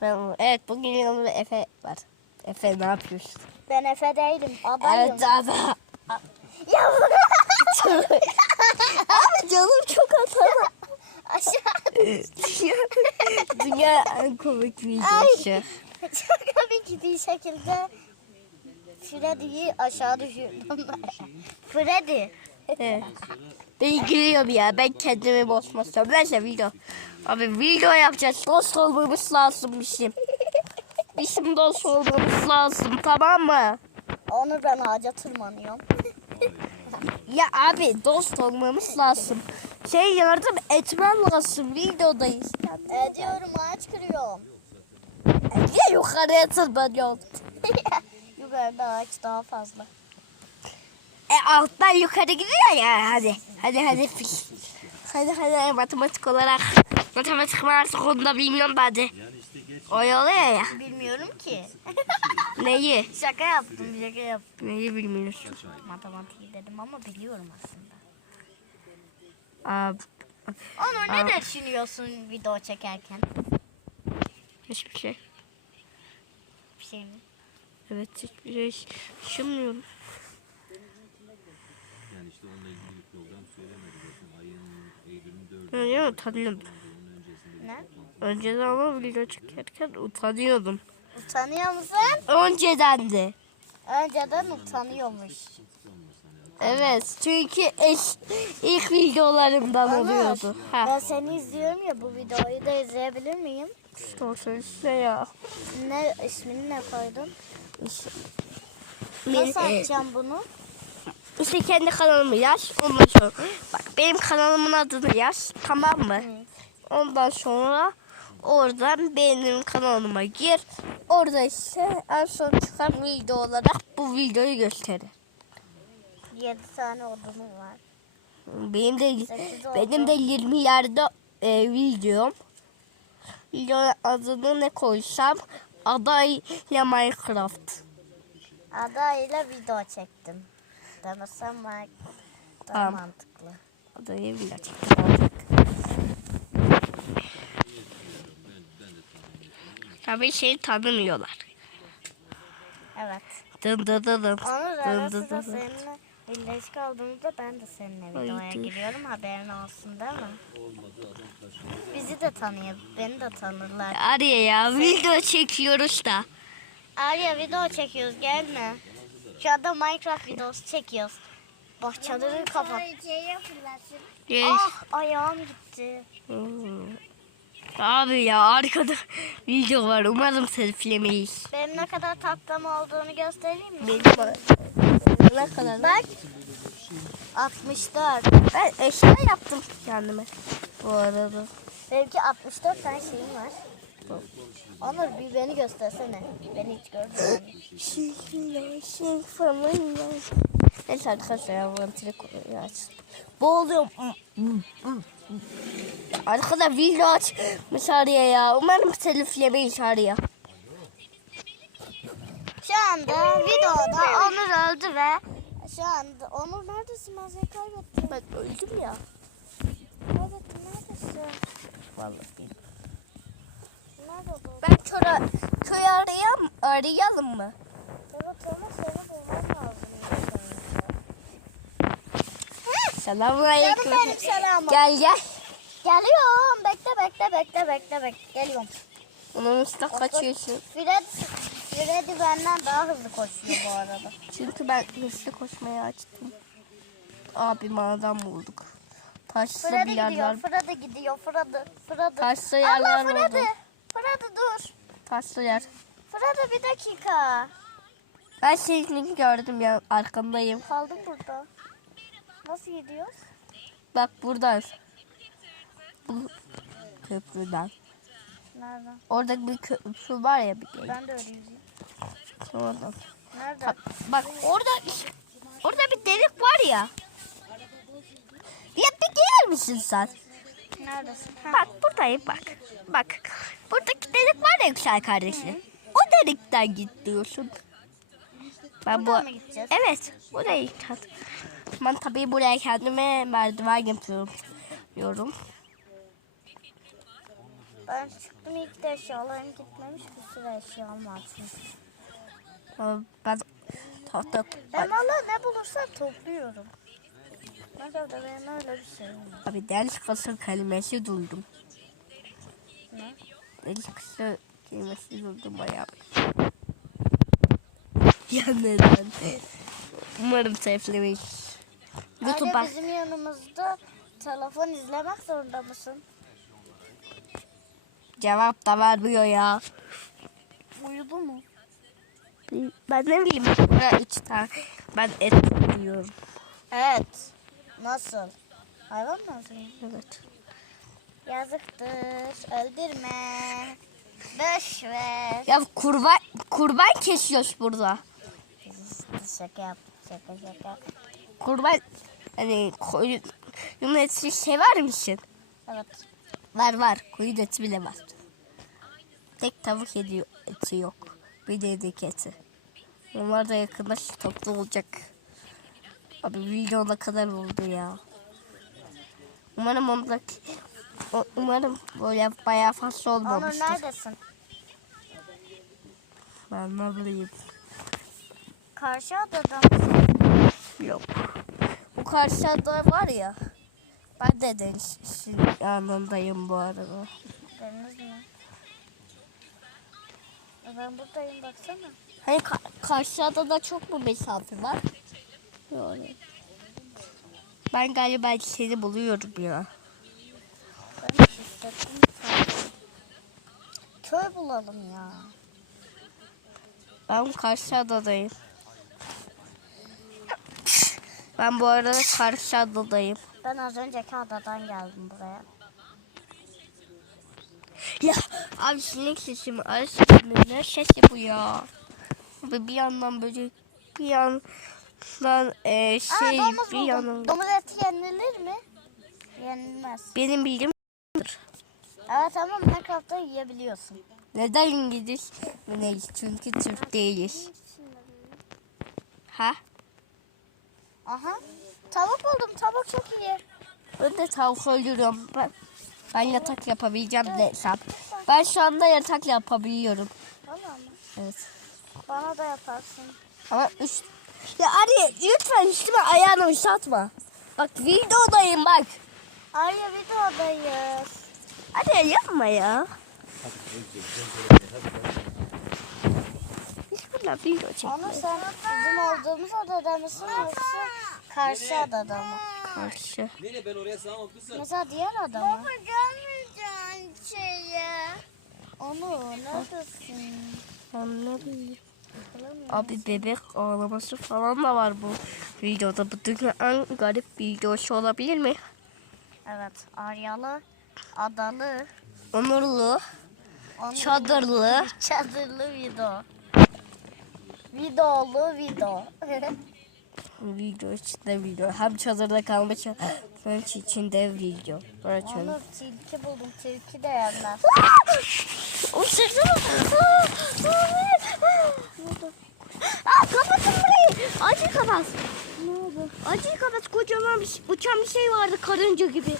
Ben, evet bugün yanımda Efe var. Efe ne yapıyorsun? Ben Efe değilim. Adayım. Evet ada. Ya Abi canım çok atar. aşağı. Dünya en komik videosu. Çok komik bir şekilde Freddy'yi aşağı düşürdüm. Freddy. Evet. Ben gülüyorum ya. Ben kendimi bozmak istiyorum. Neyse video. Abi video yapacağız. Dost olmamız lazım bizim. Bizim dost olmamız lazım tamam mı? Onu ben ağaca tırmanıyorum. Ya abi dost olmamız lazım. Şey yardım etmen lazım. Videodayız. Ediyorum ağaç kırıyorum. Niye yukarıya tırmanıyorsun? Yukarıda ağaç daha fazla. E alttan yukarı gidiyor ya hadi. Hadi hadi. Hadi hadi matematik olarak. Matematik varsa onu da bilmiyorum de. O oluyor ya. Bilmiyorum ki. Neyi? şaka yaptım şaka yaptım. Neyi bilmiyorsun? Matematiği dedim ama biliyorum aslında. Aa, Onur Aa. ne düşünüyorsun video çekerken? hiçbir şey. Bir şey mi? Evet hiçbir şey düşünmüyorum. Yani işte onunla ilgili bir program söylemedi zaten. Ayın Eylül'ün 4'ü Ya utanıyorum. Ne? Önceden ama video çekerken utanıyordum. Utanıyor musun? Önceden de. Önceden utanıyormuş. Evet çünkü eş, ilk videolarımdan oluyordu. Ben Ha. seni izliyorum ya bu videoyu da izleyebilir miyim? İşte söylese ya. Ne ismini ne koydun? İşte, Nasıl Benim- açacağım bunu? İşte kendi kanalımı yaz. Ondan sonra bak benim kanalımın adını yaz. Tamam mı? Ondan sonra oradan benim kanalıma gir. Orada işte en son çıkan video olarak bu videoyu gösterir. 7 tane odunum var. Benim de benim de 20 yerde e, videom. Videonun adını ne koysam? Adayla Minecraft. Adayla video çektim. Demesem ben daha Tamam. mantıklı. Adayı çektim artık. Tabii şey tanımıyorlar. Evet. Dın dın. Onur Dın ara dın sıra dın dın. seninle birleşik olduğumuzda ben de seninle videoya giriyorum. Haberin olsun değil mi? Bizi de tanıyor. Beni de tanırlar. Arya ya video çekiyoruz da. Arya video çekiyoruz gelme. Şu anda Minecraft videosu çekiyoruz. Bak çadırı kapat. Geç. Ah ayağım gitti. Hmm. Abi ya arkada video var. Umarım selfie'lemeyiz. Benim ne kadar tatlım olduğunu göstereyim mi? Benim ne kadar? Bak. 64. Ben eşya yaptım kendime. Bu arada. Benimki 64 tane şeyim var. Onur bir beni göstersene. Beni hiç falan ya. Neyse arkadaşlar ya vantili konuyu açtım. Boğuluyorum. Arkada video açmış Arya ya. Umarım telif yemeyiz Arya. Şu anda videoda Onur öldü ve şu anda Onur neredesin ben seni kaybettim. Ben öldüm ya. Kaybettim neredesin? Vallahi. Bu? Ben köre, köy arayalım, arayalım mı? Evet ama seni bulmam lazım. Selamun Canım aleyküm. benim selamım. Gel gel. Geliyorum. Bekle bekle bekle bekle bekle. Geliyorum. Onun üstüne kaçıyorsun. Fred, Freddy benden daha hızlı koşuyor bu arada. Çünkü ben hızlı koşmayı açtım. Abim adam bulduk. Taşlı bir Freddy yerler. gidiyor. Freddy gidiyor. Freddy. Freddy. Taşlı Allah yerler Freddy. oldu. Freddy dur. Taşlı yer. Freddy bir dakika. Ben seni gördüm ya arkandayım. Kaldım burada. Nasıl gidiyoruz? Bak buradan. Bu köprüden. Nereden? Orada bir köprü var ya bir gel. Ben de öyle yüzeyim. Oradan. Nereden? Bak, bak orada orada bir delik var ya. Ya bir gelir misin sen? Neredesin? Ha. Bak buradayım bak. Bak. Buradaki delik var ya güzel kardeşim. O delikten git diyorsun. Ben bu? Evet, buraya gideceğiz. Ben tabii buraya kendime merdiven yapıyorum. Diyorum. Ben çıktım ilk de eşyalarım gitmemiş bir sürü eşyam var çünkü. Ama Ben tahta Ben valla ne bulursam topluyorum. Benim öyle bir şeyim var. abi deniz kasa kelimesi duydum. Ne? Deniz kasa kelimesi duydum bayağı. Ya neden? Umarım sevlemeyiz. YouTube'a bizim yanımızda telefon izlemek zorunda mısın? cevap da vermiyor ya. Uyudu mu? Ben ne bileyim. Ben. Ben et yiyorum. Evet. Nasıl? Hayvan mı öldürüyor? Evet. Yazıktır. Öldürme. Boş ver. Ya kurban kurban kesiyoruz burada. Şaka yap. Şaka şaka. Kurban hani koyun eti sever misin? Evet. Var var. Koyun eti bile var. Tek tavuk eti, eti yok. Bir de eti. Onlar da yakında stokta olacak. Abi video ne kadar oldu ya. Umarım onda umarım böyle bayağı fazla Onur olmamıştır. neredesin? Ben ne bileyim. Karşı adada mısın? Yok. Bu karşıda var ya. Ben de denizin yanındayım bu arada. Deniz mi? Ben buradayım baksana. Hani ka- karşıda da çok mu mesafe var? Yok. Ben galiba seni buluyorum ya. Ben. Köy bulalım ya. Ben karşı adadayım. Ben bu arada karşı adadayım. Ben az önceki adadan geldim buraya. Ya abi sinek sesi mi? Arı sesi mi? Ne sesi bu ya? Abi bir yandan böyle bir yandan e, Aa şey domuz bir buldum. yandan Domuz eti yenilir mi? Yenilmez. benim bildiğim Evet ama Minecraft'ta yiyebiliyorsun. neden İngiliz neyiz? Çünkü Türk değiliz. Ha? Aha. Tavuk buldum. Tavuk çok iyi. Ben de tavuk öldürüyorum. Ben, ben yatak yapabileceğim desem. Ben şu anda yatak yapabiliyorum. Tamam mı? Evet. Bana da yaparsın. Ama üst... Ya Arya lütfen üstüme ayağını ıslatma. Bak videodayım bak. Arya videodayız. Arya yapma ya. Bismillah video çek. Onu sen bizim olduğumuz adada mısın yoksa karşı adada mı? Karşı. Nereye ben oraya sağmam kızım. Mesela diğer ada mı? Baba gelmeyeceksin şeye. Onu neredesin? Ben ne bileyim. Abi bebek ağlaması falan da var bu videoda. Bu dünyanın en garip videosu olabilir mi? Evet Aryalı, adalı, Onurlu, onurlu, çadırlı. çadırlı video. Videolu video. Video içinde video. Hem çadırda kalmış hem içinde video. Çadır. Onur tilki buldum. Tilki de. O sesi Aa kapatın burayı. Acil kapat. Ne oldu? Acil kapat. Kocaman bir şey- uçan bir şey vardı karınca gibi.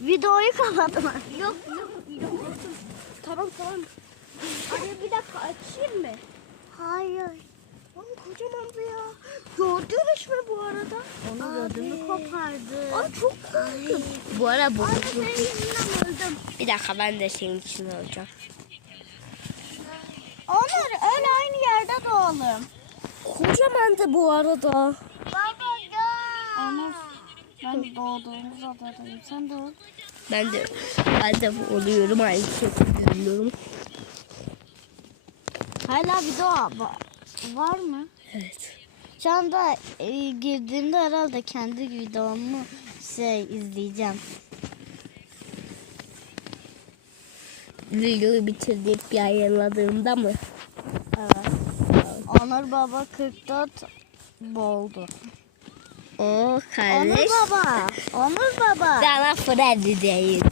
Videoyu kapatma. Yok yok. yok. Tamam tamam. Araya bir dakika açayım mı? Hayır. Oğlum kocaman bu ya. Gördünüz mü bu arada? Onu ödümü kopardı. Ay çok korktum. Bu ara bu. Senin yüzünden öldüm. Bir dakika ben de senin için alacağım. Onur öyle aynı yerde doğalım. Kocaman da bu arada. Baba gel. Onur ben doğduğumuz adadayım. Sen doğ. Ben de ben de oluyorum aynı şekilde oluyorum. Hala video va- var mı? Evet. Şu anda e, girdiğimde herhalde kendi videomu şey izleyeceğim. Videoyu bitirdik yayınladığımda mı? Evet. Onur Baba 44 oldu. O Onur kardeş. Baba. Onur Baba. Sana Freddy değil.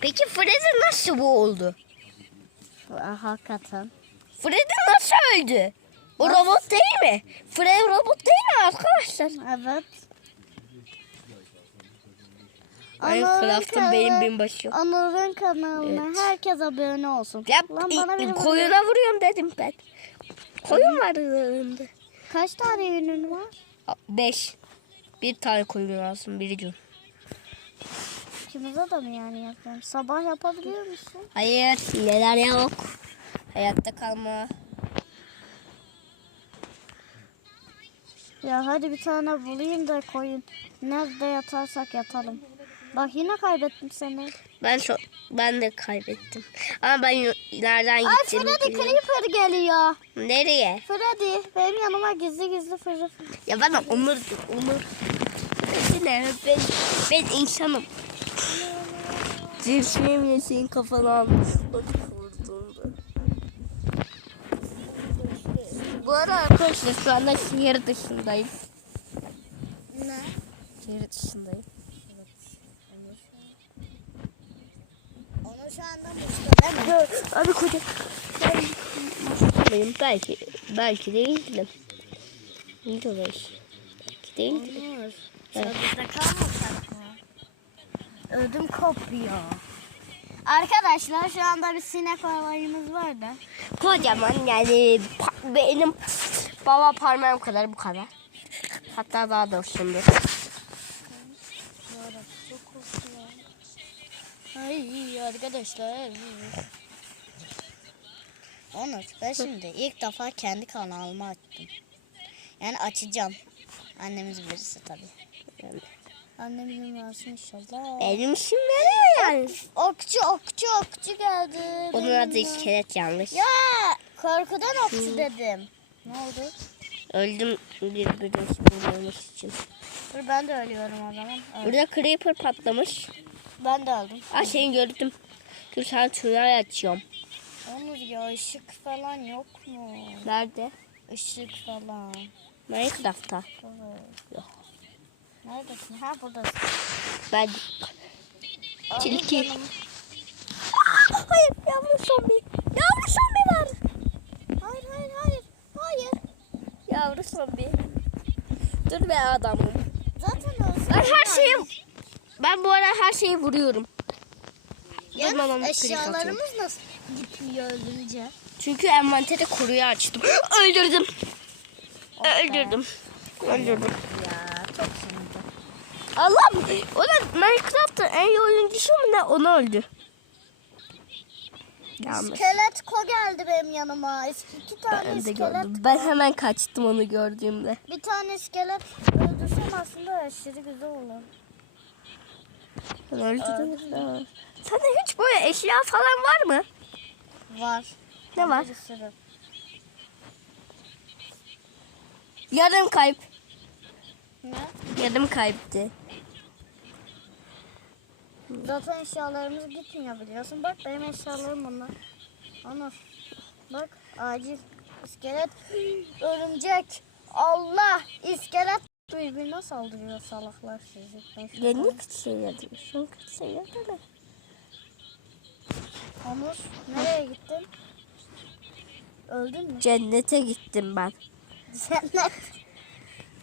Peki Freddy nasıl bu oldu? Hakikaten. Freddy nasıl öldü? O robot değil mi? Freddy robot değil mi arkadaşlar? Evet. Minecraft'ın benim binbaşı. Anur'un kanalına Evet. herkes abone olsun. Ya Lan bana i- bir koyuna vuruyorum dedim ben. Koyun var yanında. Kaç tane ürün var? Beş. Bir tane koyun lazım biri diyor. İkimize de mi yani yapıyorum? Sabah yapabiliyor musun? Hayır neler yok. Hayatta kalma. Ya hadi bir tane bulayım da koyun. Nerede yatarsak yatalım. Bak yine kaybettim seni. Ben çok ben de kaybettim. Ama ben nereden Ay gittiğimi Freddy bilmiyorum. Creeper geliyor. Nereye? Freddy benim yanıma gizli gizli fırı. Ya ben Umur Umur. Ne? Ben ben insanım. Cinsiyem ya senin kafana almış. Bak vurduğumda. Bu arada arkadaşlar şu anda şehir dışındayım. Ne? Şehir dışındayım. Onu şu anda mi? Abi koca. Ben benim belki belki değildim. Ne diyorlar? Belki değildim. Onur. Çadırda kalmasak mı? Ödüm kopuyor. Arkadaşlar şu anda bir sinek olayımız var da. Kocaman yani pa- benim baba parmağım kadar bu kadar. Hatta daha da uzundur. Arkadaşlar. Onur ben şimdi ilk defa kendi kanalımı açtım. Yani açacağım. Annemiz verirse tabii. Yani Annem izin versin inşallah. benim işim nereye yani? Okçu okçu okçu geldi. Onun adı iskelet yanlış. Ya korkudan okçu dedim. Ne oldu? Öldüm bir bir bulmamış için. Dur ben de ölüyorum o zaman. Öl. Burada creeper patlamış. Ben de öldüm. Aa seni gördüm. Dur sana tünel açıyorum. Onur ya ışık falan yok mu? Nerede? Işık falan. Minecraft'ta. Evet. Yok. Neredesin? Ha buradasın. Ben Ay, Tilki. canım. Hayır yavru zombi. Yavru zombi var. Hayır hayır hayır. Hayır. Yavru zombi. Dur be adamım. Zaten olsun. Ben her şeyi ben bu ara her şeyi vuruyorum. Yalnız eşyalarımız nasıl gitmiyor ölünce? Çünkü envanteri kuruyu açtım. Öldürdüm. Öldürdüm. Öldürdüm. Ya çok sinirli. Allah'ım. O da Minecraft'ın en iyi oyuncusu mu ne? Onu öldü. İskelet ko geldi benim yanıma. İki tane Ben iskelet. gördüm. Ben hemen kaçtım onu gördüğümde. Bir tane iskelet öldürsem aslında aşırı güzel olur. Ha. Sende hiç böyle eşya falan var mı? Var. Ne var? Bir sürü. Yarım kayıp. Ne? Yarım kayıptı. Zaten eşyalarımız gitmiyor biliyorsun. Bak benim eşyalarım bunlar. Onur. Bak acil. İskelet. Örümcek. Allah. İskelet. Birbirine saldırıyor salaklar sizi. Ya ne kötü şey yazıyorsun? Kötü şey yazma. Onur nereye gittin? Öldün mü? Cennete gittim ben. Cennet.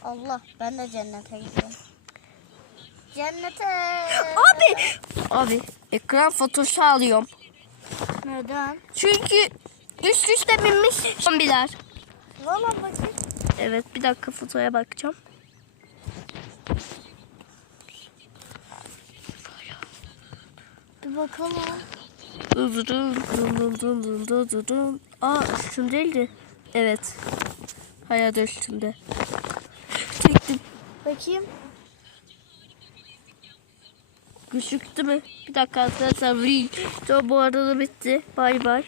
Allah ben de cennete gidiyorum. Cennete. Abi. Abi ekran fotosu alıyorum. Neden? Çünkü üst üste binmiş zombiler. Valla bakayım. Evet bir dakika fotoya bakacağım. Bir bakalım. Aa üstündeydi. Evet. Hayal üstünde. Çektim. Bakayım. Gözüktü mü? Bir dakika arkadaşlar. Video bu arada bitti. Bay bay.